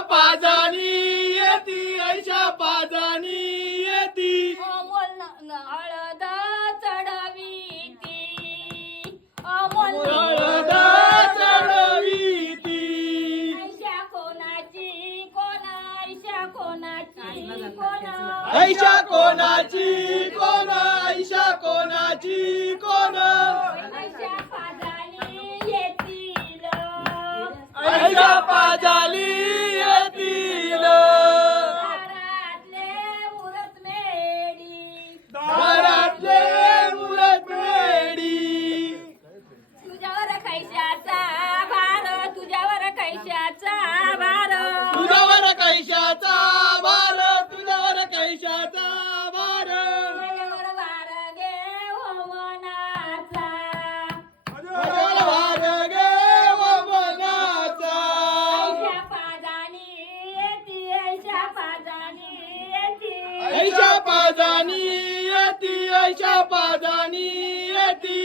पाजानी येती ऐशा पाजानी येती हळद चढवीती हळद चढवीती ऐशा कोणाची कोण ऐशा कोणाची कोण ऐशा कोणाची कोण ऐशा कोणाची कोण ऐशा पाजानी येतील ऐशा पाजाली येतील दारातले मुरत मेडी दारातले मुरत मेडी तुझ्यावर कैशाचा भार तुझ्यावर कैशाचा भार तुझ्यावर कैशाचा भार तुझ्यावर कैशाचा भार माझ्यावर भार घे हो मनाचा माझ्यावर भार घे व मनाचा ऐशा पाजानी येती ऐशा पाजानी येती ऐशा पाजानी येती ऐशा पाजानी येती